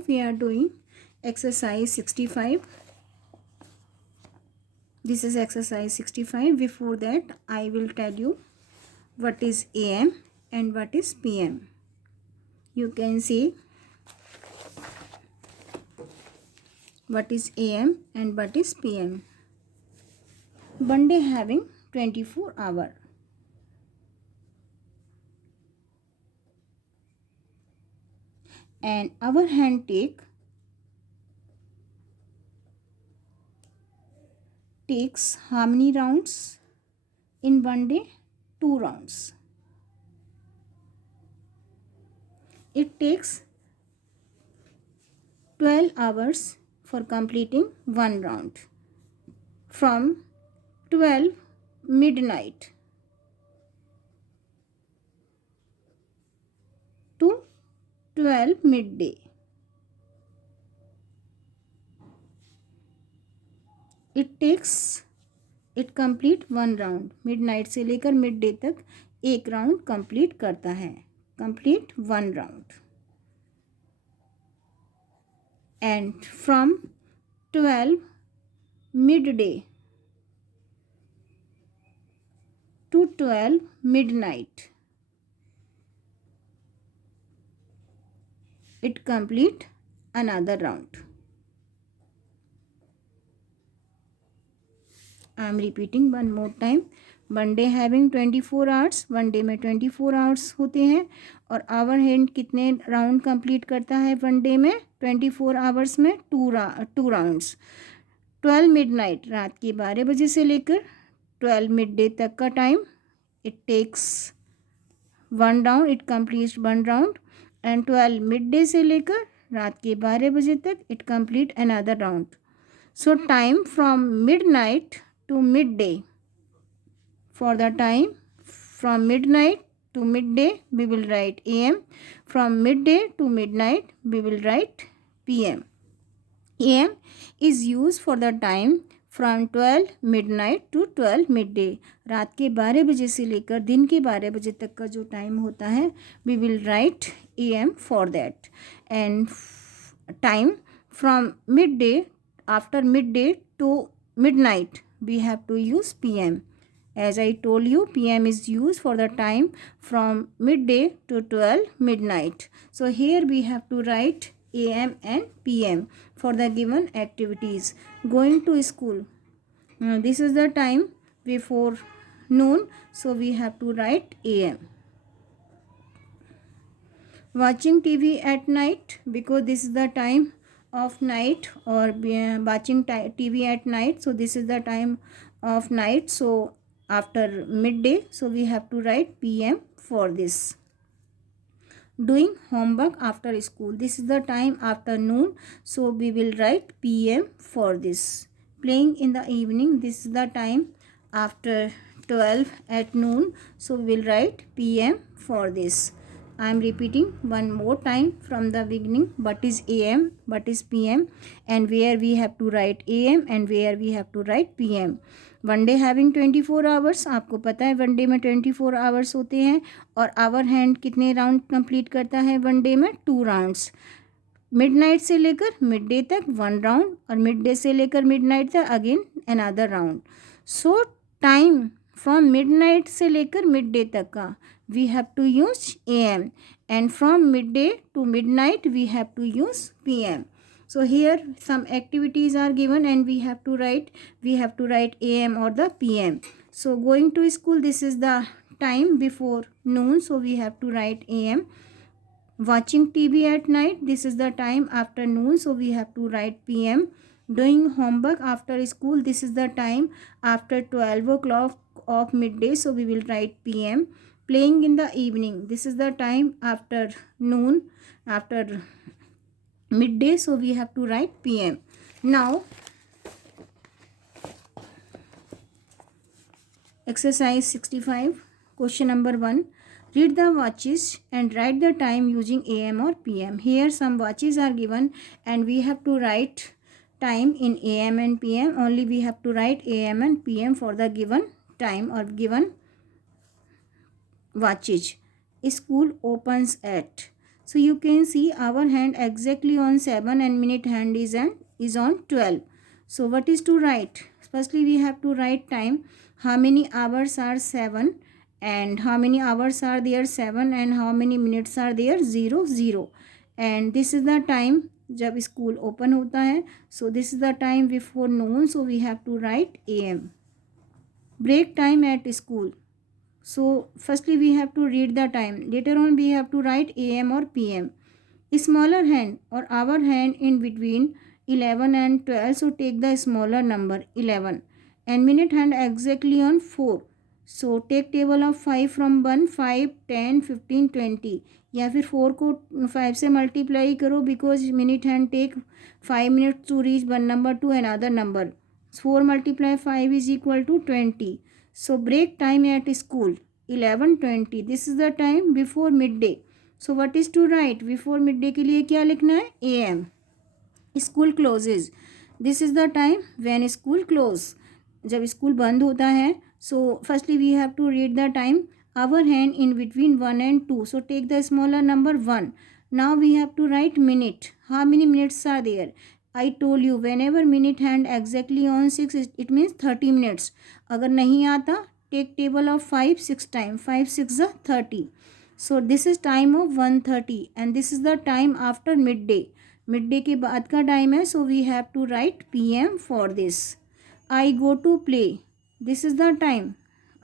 Now we are doing exercise 65. This is exercise 65. Before that, I will tell you what is AM and what is PM. You can see what is AM and what is PM. One day having 24 hours. And our hand takes how many rounds in one day? 2 rounds. It takes 12 hours for completing one round. From 12 midnight to 12 midday. It complete one round. Midnight से लेकर mid day तक एक round complete करता है. Complete one round. And from 12 mid day to 12 midnight it complete another round. I am repeating one more time. One day having 24 hours. One day में 24 hours होते हैं. और आवर हैंड कितने round complete करता है one day में? 24 hours में two rounds. 12 midnight रात के 12 बजे से लेकर 12 midday तक का time. It takes one round. It complete one round. And 12 midday से लेकर रात के 12 बजे तक it complete another round. So time from midnight to midday. For the time from midnight to midday we will write AM. From midday to midnight we will write PM. AM is used for the time from 12 midnight to 12 midday. रात के 12 बजे से लेकर दिन के 12 बजे तक का जो टाइम होता है we will write AM for that. And time from midday, after midday to midnight we have to use PM. As I told you, PM is used for the time from midday to 12 midnight. So here we have to write AM and PM for the given activities. Going to school. This is the time before noon. So we have to write AM. Watching TV at night, because this is the time of night, or watching TV at night. So this is the time of night. So after midday, so we have to write PM for this. Doing homework after school, this is the time after noon, so we will write PM for this. Playing in the evening, this is the time after 12 at noon, so we will write PM for this. I am repeating one more time from the beginning. What is AM, what is PM, and where we have to write AM and where we have to write PM. One day having 24 hours. आपको पता है one day में 24 hours होते हैं. और our hand कितने round complete करता है वन डे में? 2 rounds. मिडनाइट से लेकर मिड डे तक 1 राउंड, और मिड डे से लेकर मिडनाइट तक again another round. So time from midnight से लेकर मिड डे तक का we have to use AM, and from midday to midnight we have to use PM. So here some activities are given and we have to write AM or the PM. So going to school, this is the time before noon, so we have to write AM. Watching TV at night, this is the time after noon, so we have to write PM. Doing homework after school, this is the time after 12 o'clock of midday, so we will write PM. Playing in the evening, this is the time after noon, after midday, so we have to write PM. Now exercise 65, question number 1. Read the watches and write the time using AM or PM. Here some watches are given and we have to write time in AM and PM. Only we have to write AM and PM for the given time or given watches. School opens at. So you can see our hand exactly on 7 and minute hand is on 12. So what is to write? Firstly we have to write time. How many hours are 7 and how many hours are there 7 and how many minutes are there 0 0. And this is the time जब school open होता है. So this is the time before noon. So we have to write AM. Break time at school. So firstly we have to read the time. Later on we have to write AM or PM. Smaller hand or our hand in between 11 and 12. So take the smaller number 11. And minute hand exactly on 4. So take table of 5 from 1, 5, 10, 15, 20. या फिर 4 को 5 से multiply करो because minute hand take 5 minutes to reach one number to another number. 4 multiply 5 is equal to 20. So break time at school 11:20. This is the time before midday. So what is to write? Before midday के लिए क्या लिखना है? AM. School closes. This is the time when school close. जब school बंद होता है. So firstly we have to read the time. Our hand in between 1 and 2. So take the smaller number 1. Now we have to write minute. How many minutes are there? I told you whenever minute hand exactly on 6 it means 30 minutes. अगर नहीं आता take table of 5 6 time. 5 6 are 30. So this is time of 1:30 and this is the time after midday. Midday के बाद का time है. So we have to write PM for this. I go to play. This is the time.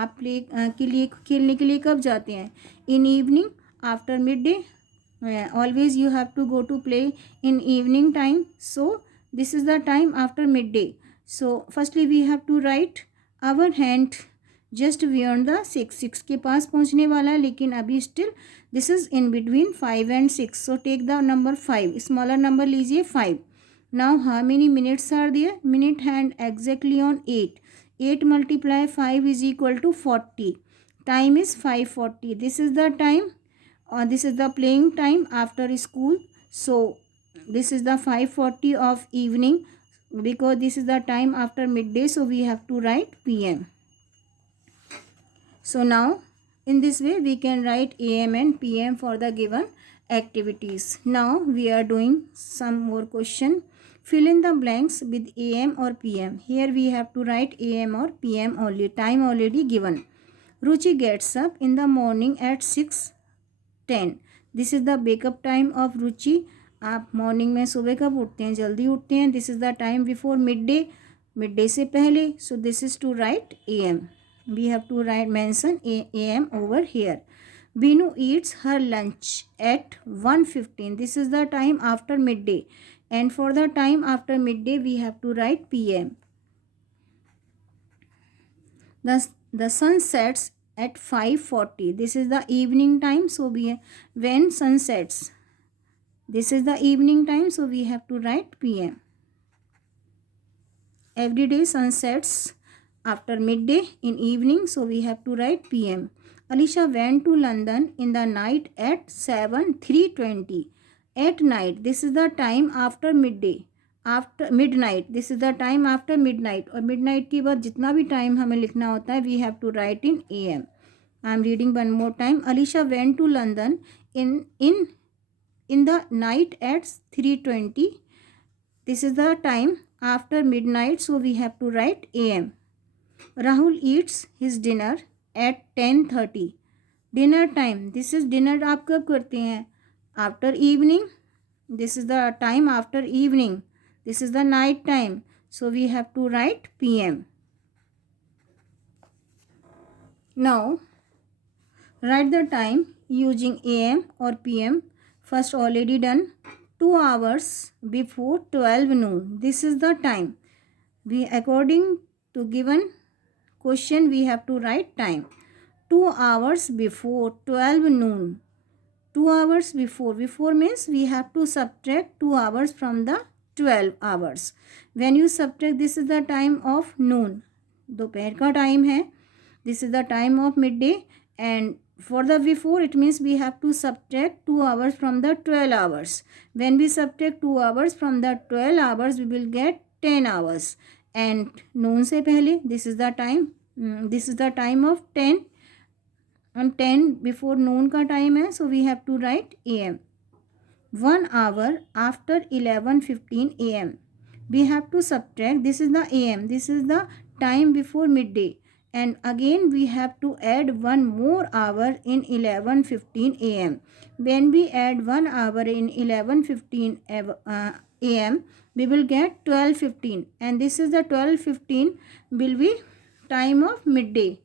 आप play के लिए खेलने के लिए कब जाते हैं? In evening after mid day. Always you have to go to play in evening time. So this is the time after midday. So firstly we have to write our hand just beyond the 6. 6 के पास पहुंचने वाला है लेकिन अभी still this is in between 5 and 6. So take the number 5. smaller number लीजिए 5. Now how many minutes are there? Minute hand exactly on 8. 8 multiply 5 is equal to 40. Time is 5:40. This is the time. This is the playing time after school. So this is the 5:40 of evening because this is the time after midday. So we have to write PM. So now in this way we can write AM and PM for the given activities. Now we are doing some more question. Fill in the blanks with AM or PM. Here we have to write AM or PM only. Time already given. Ruchi gets up in the morning at 6:10. This is the wake up time of Ruchi. आप morning में सुबह कब उठते हैं? जल्दी उठते हैं. This is the time before midday. Midday से पहले. So this is to write AM. We have to write mention AM over here. Binu eats her lunch at 1:15. This is the time after midday. And for the time after midday we have to write PM. The sun sets at 5:40. This is the evening time. So when sun sets. This is the evening time. So we have to write PM. Every day sun sets after midday in evening. So we have to write PM. Alisha went to London in the night at 3:20. At night. This is the time after midday. After midnight. This is the time after midnight. और midnight के बाद जितना भी time हमें लिखना होता है we have to write in AM. I am reading one more time. Alisha went to London in the night at 3:20. This is the time after midnight. So we have to write AM. Rahul eats his dinner at 10:30. Dinner time. This is dinner आप कब करते हैं? After evening. This is the time after evening. This is the night time. So we have to write PM. Now write the time using AM or PM. First already done. 2 hours before 12 noon. This is the time. We according to given question we have to write time. 2 hours before 12 noon. 2 hours before. Before means we have to subtract 2 hours from the 12 hours. When you subtract, this is the time of noon. दोपहर का time है. This is the time of midday. And for the before, it means we have to subtract 2 hours from the 12 hours. When we subtract 2 hours from the 12 hours, we will get 10 hours. And noon से पहले, this is the time. This is the time of 10. And 10 before noon का time है. So we have to write AM. 1 hour after 11:15 am. We have to subtract, this is the am, this is the time before midday, and again we have to add one more hour in 11:15 am. When we add 1 hour in 11:15 am, we will get 12:15, and this is the 12:15 will be time of midday,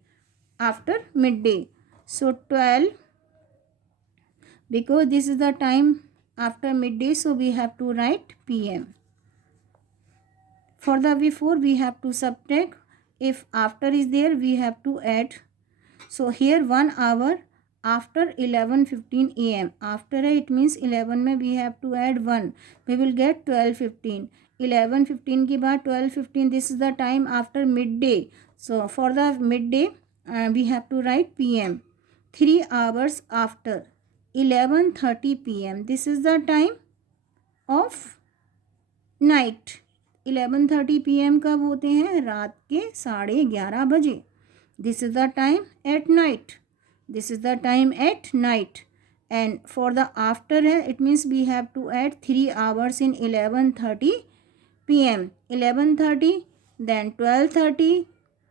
after midday. So 12, because this is the time after midday, so we have to write pm. For the before we have to subtract, if after is there we have to add. So here 1 hour after 11:15 am, after it means 11 में we have to add 1, we will get 12:15. 11:15 के बाद 12:15, this is the time after midday. So for the midday we have to write pm. 3 hours after 11:30 pm, this is the time of night. 11:30 pm कब होते हैं? रात के 11:30 बजे. This is the time at night. This is the time at night. And for the after, it means we have to add 3 hours in 11:30 pm. 11:30, then 12:30,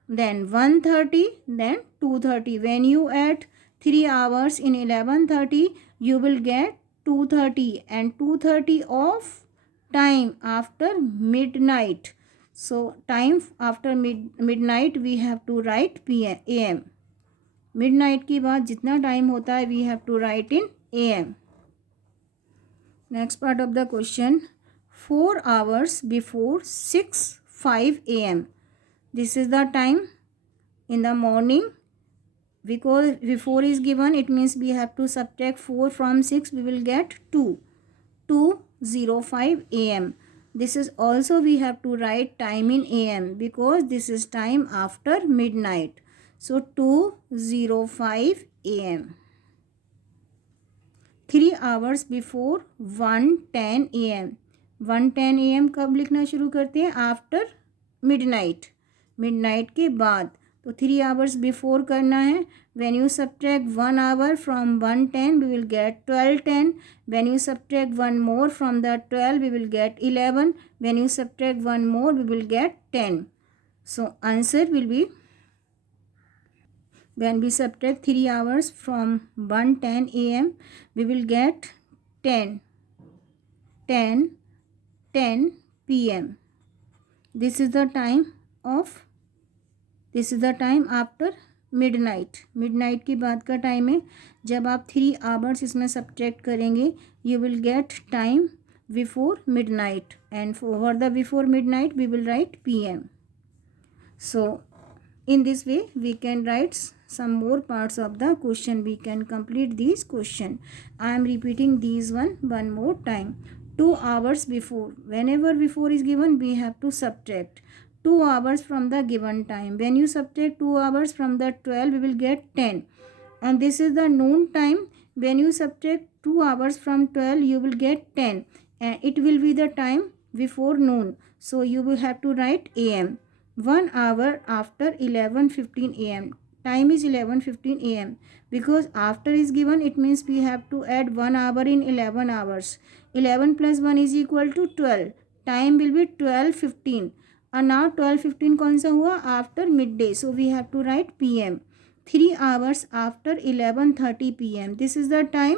then 1:30, then 2:30. When you add 3 hours in 11:30, you will get 2:30, and 2:30 of time after midnight. So time after midnight we have to write am. Midnight के बाद जितना time होता है we have to write in am. Next part of the question, 4 hours before 6:05 am. This is the time in the morning. Because before is given, it means we have to subtract 4 from 6, we will get 2:05 am. This is also we have to write time in am, because this is time after midnight. So 2:05 am. 3 hours before 1:10 am. 1:10 am कब लिखना शुरू करते हैं? After midnight, midnight के बाद. तो 3 hours before करना है. When you subtract 1 hour from 1:10, we will get 12:10. When you subtract 1 more from the 12, we will get 11. When you subtract 1 more, we will get 10. So answer will be, when we subtract 3 hours from 1:10 am, we will get 10 pm. This is the time after midnight. midnight के बाद का time है. जब आप 3 hours इसमें subtract करेंगे, you will get time before midnight, and for the before midnight we will write pm. So in this way we can write some more parts of the question. We can complete these question. I am repeating these one more time. 2 hours before, whenever before is given, we have to subtract 2 hours from the given time. When you subtract 2 hours from the 12, we will get 10. And this is the noon time. When you subtract 2 hours from 12, you will get 10. And it will be the time before noon. So you will have to write am. 1 hour after 11:15 am. Time is 11:15 am. Because after is given, it means we have to add 1 hour in 11 hours. 11 plus 1 is equal to 12. Time will be 12:15. And now 12:15 कौन सा हुआ? After midday. So we have to write pm. 3 hours after 11:30 pm. This is the time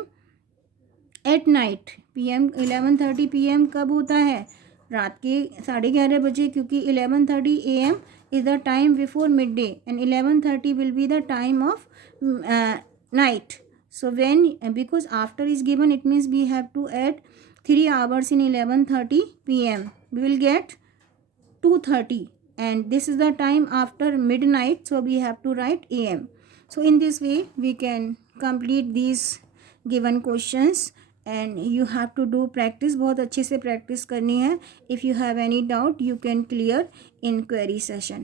at night. pm 11:30 pm कब होता है? रात के 11:30 बजे, क्योंकि 11:30 am is the time before midday and 11:30 will be the time of night. So when, because after is given, it means we have to add 3 hours in 11:30 pm. We will get 2:30, and this is the time after midnight, so we have to write am. So in this way we can complete these given questions, and you have to do practice. बहुत अच्छे से practice करनी है. If you have any doubt, you can clear in query session.